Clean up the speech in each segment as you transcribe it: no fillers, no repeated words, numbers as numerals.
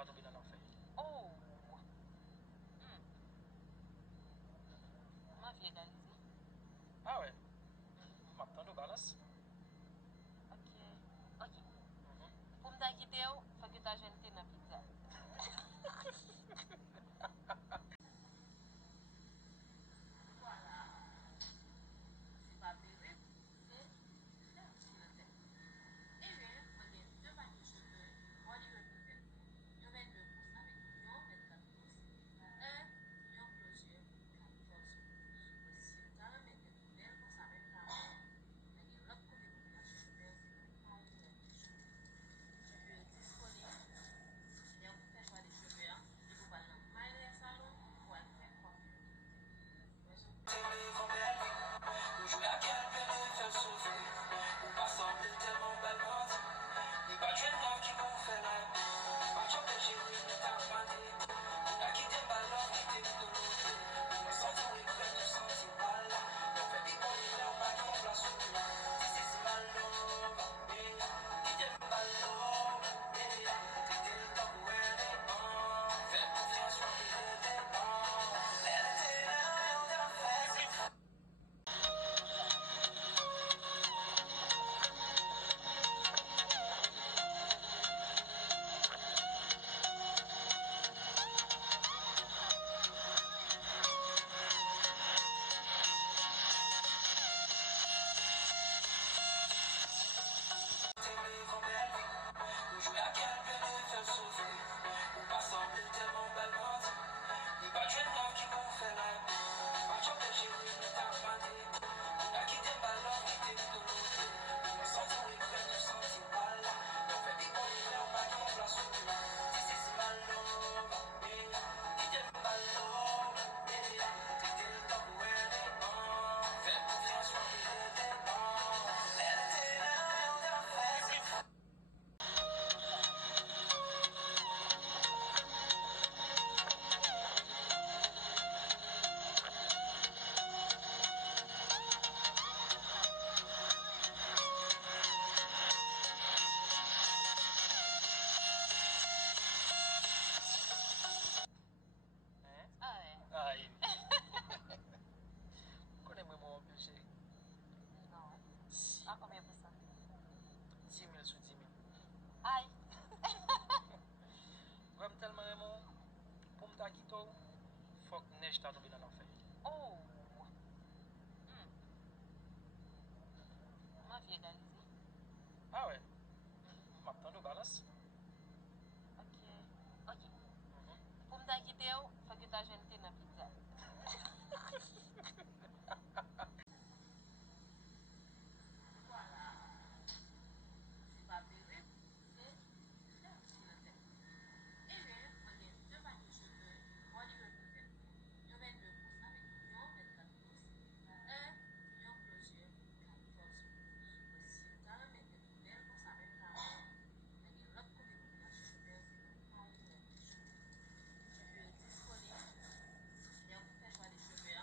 t'as tombé dans l'enfer. Oh! Ma vie égalisée. Ah ouais, maintenant nous balance. Ok. Ok. Pour me quitter, il faut que tu aies jeté dans la pizza. Voilà. C'est pas bébé. C'est un petit peu. Et bien, on est deux paquets de cheveux, body remover. Nous mettons deux pousses avec nous, 24 pouces. Un, nous closure, 14 pouces. Si vous avez mis des nouvelles, vous savez que vous avez l'autre côté de la cheveux, c'est pas cheveux disponibles. Et on fait choix des cheveux, et vous allez dans le salon, vous allez faire coiffure. Ou jouer à quel bébé faire souffrir. Ou pas sembler tellement belle bande. Ni pas de love qui vous fait la vie. Pas de choquer chérie, mais t'as pas dit. La quitte pas love, quitte de l'autre. On sent tout regret, tout senti mal. On fait des bons on pas de place où là. This is my love, yeah. Quitte pas love, yeah. Quitte le temps où elle est bon. Fais confiance, on est des bons. Elle était là, on t'a fait. Ou jouer à quel bébé faire souffrir. Ou pas sembler tellement belle bande. Ni pas de love qui vous fait la vie. Pas de choquer chérie, mais t'as pas dit. La quitte pas love, quitte de l'autre. On sent tout regret, tout senti mal. On fait des bons on pas de place où là. This is my love, yeah. Quitte pas love, yeah. Quitte le temps où elle est bon. Fais confiance, on est des bons. Elle était là, on t'a fait. Hein? Ah ouais. Aïe. Connais-moi mon péché. Non. Si. À combien pour ça? 10 000 sur 10 000. Aïe. Vraiment tellement Raymond, pour me quitter, faut que neige t'a tombé dans l'enfer. Oh! Ma vie égalisée. Ah ouais, maintenant nous balance. Ok. Ok. Pour me quitter, il faut que tu aies jeté dans la pizza. Voilà. C'est pas bébé. C'est un petit peu. Et bien, on est deux paquets de cheveux, body remover. Nous mettons deux pousses avec nous, 24 pouces. Un, nous closure, 14 pouces. Si vous avez mis des nouvelles, vous savez que vous avez l'autre côté de la cheveux, c'est pas cheveux disponibles. Et on fait choix des cheveux,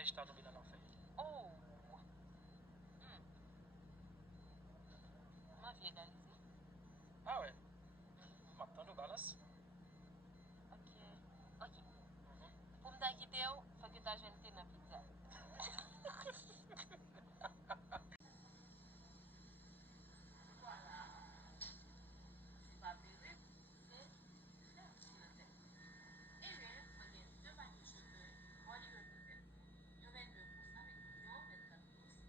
neige ta tombe dans l'enfer. Oh. M'a vie égalisé. Ah ouais, maintenant nous balance. Ok. Ok. Pour me quitter, faut que ta jeune dans pizza. Voilà. C'est pas péril. C'est si dans tête. Et bien, on a deux paquets de cheveux, body remover. Il y a 22 pouces avec mignon, 24 pouces.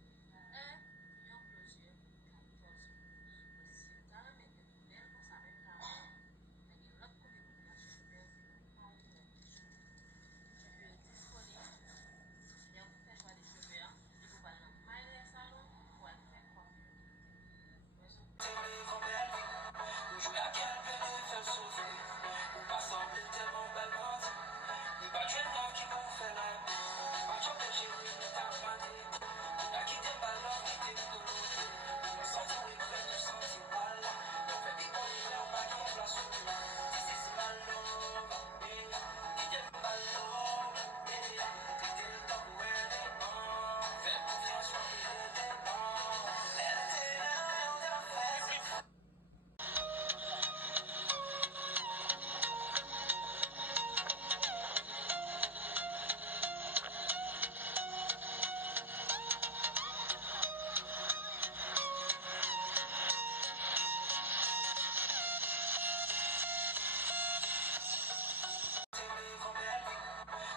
Un mignon closure, 14 pouces. Si le talent met une belle pour ça, même là, il y a l'autre côté pour la cheveux, c'est le power des cheveux. Cheveux disponibles. Et on peut faire choix des cheveux, hein. Et vous allez dans my salon pour aller faire coiffure. Ou jouer à quel bébé faire souffrir. Ou pas sembler tellement belle bandit. Ni pas de love qui vous fait la vie. Pas de chérie, ni ta bandit. Ni à qui t'aime pas love, qui t'aime tout le monde. On sent où il fait, nous senti mal. On fait des bons on pas qu'on place sur nous. This is my love, yeah. Qui t'aime pas love, yeah. T'es le temps où elle est bon. Fais confiance, je crois qu'elle est bon. Elle était là, on t'a fait.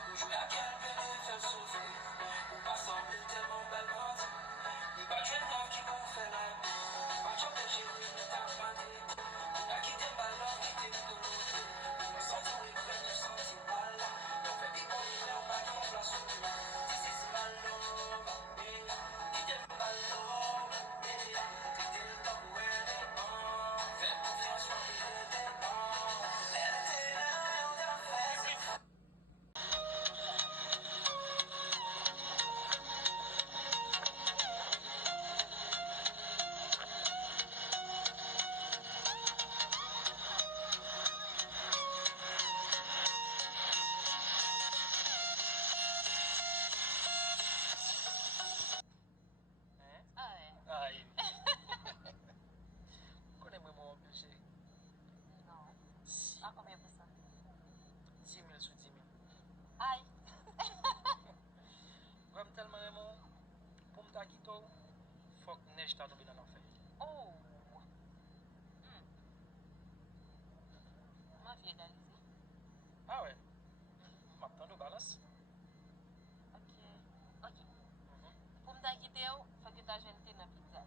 Ou jouer à quel bébé faire souffrir. Ou pas sembler tellement belle bandit. Ni pas de love qui vous fait la vie. Pas de chérie, ni ta bandit. Ni à qui t'aime pas love, qui t'aime tout le monde. On sent où il fait, nous senti mal. On fait des bons on pas qu'on place sur nous. This is my love, yeah. Qui t'aime pas love, yeah. T'es le temps où elle est bon. Fais confiance, je crois qu'elle est bon. Elle était là, on t'a fait. Hein? Ah ouais. Aïe. Connais-moi mon budget. Non. Si. À combien pour ça? 10 000 sur 10 000. Aïe. Comme tellement Raymond, pour me quitter, faut que neige ta tombe dans l'enfer. Oh. M'a vie égalisé. Ah ouais, maintenant nous balance. Ok. Ok. Pour me quitter, faut que ta jeune dans pizza.